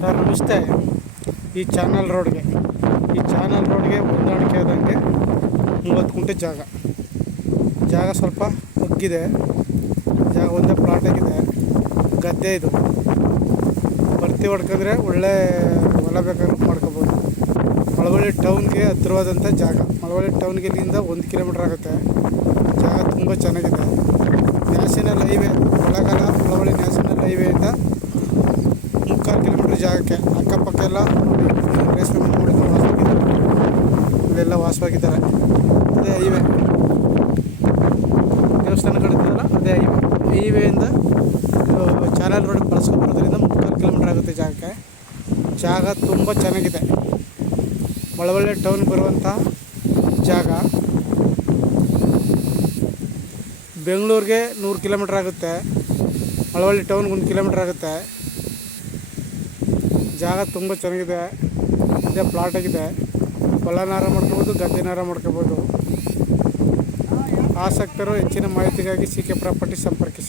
Sir ನಮಸ್ತೆ ಈ channel ರೋಡ್ಗೆ. ಈ ಚಾನಲ್ ರೋಡ್ಗೆ ಹೊಂದಾಣಿಕೆ ಆದಂಗೆ ಮೂವತ್ತು ಗುಂಟೆ ಜಾಗ. ಜಾಗ ಸ್ವಲ್ಪ ಒಗ್ಗಿದೆ. ಜಾಗ ಒಂದೇ ಪ್ಲಾಟ್ ಆಗಿದೆ. ಗದ್ದೆ ಇದು. ಬರ್ತಿ ಹೊಡ್ಕೊಂಡ್ರೆ ಒಳ್ಳೆ ಹೊಲ ಬೇಕಾದ್ರೂ ಮಾಡ್ಕೋಬೋದು. ಮಳವಳ್ಳಿ ಟೌನ್ಗೆ ಹತ್ತಿರವಾದಂಥ ಜಾಗ. ಮಳವಳ್ಳಿ ಟೌನ್ಗೆ ಇಲ್ಲಿಂದ ಒಂದು ಕಿಲೋಮೀಟ್ರ್ ಆಗುತ್ತೆ. ಜಾಗ ತುಂಬ ಚೆನ್ನಾಗಿದೆ. National highway. ಒಳಗಾಲ ಮಳವಳ್ಳಿ ನ್ಯಾಷನಲ್ ಹೈವೇಯಿಂದ ಮುಕ್ಕಾಲು ಕಿಲೋಮೀಟ್ರ್ ಜಾಗಕ್ಕೆ ಅಕ್ಕಪಕ್ಕ ಎಲ್ಲ ರೇಷ್ಮೆ ಮಾಡಿದ್ದು ವಾಸವಾಗಿದ್ದಾರೆ ಇಲ್ಲೆಲ್ಲ ವಾಸವಾಗಿದ್ದಾರೆ. ಅದೇ ಹೈವೇ. ದೇವಸ್ಥಾನ ಕಡಿತದಲ್ಲ ಅದೇ ಹೈವೇ. ಹೈವೇಯಿಂದ ಚಾನಲ್ ರೋಡ್ ಬಳಸ್ಕೊಂಡು ಬರೋದ್ರಿಂದ ಮುಕ್ಕಾಲು ಕಿಲೋಮೀಟ್ರ್ ಆಗುತ್ತೆ ಜಾಗಕ್ಕೆ. ಜಾಗ ತುಂಬ ಚೆನ್ನಾಗಿದೆ. ಮಳವಳ್ಳಿ ಟೌನ್ ಬರುವಂಥ ಜಾಗ. ಬೆಂಗಳೂರಿಗೆ ನೂರು ಕಿಲೋಮೀಟ್ರ್ ಆಗುತ್ತೆ. ಮಳವಳ್ಳಿ ಟೌನ್ಗೆ ಒಂದು ಕಿಲೋಮೀಟ್ರ್ ಆಗುತ್ತೆ. ಜಾಗ ತುಂಬ ಚೆನ್ನಾಗಿದೆ. ಅದೇ ಪ್ಲಾಟ್ ಆಗಿದೆ. ಹೊಲನಾರ ಮಾಡ್ಕೋಬೋದು ಗದ್ದೆನಾರ ಮಾಡ್ಕೋಬೋದು. ಆಸಕ್ತರು ಹೆಚ್ಚಿನ ಮಾಹಿತಿಗಾಗಿ ಸಿ ಕೆ ಪ್ರಾಪರ್ಟಿ ಸಂಪರ್ಕಿಸಿ.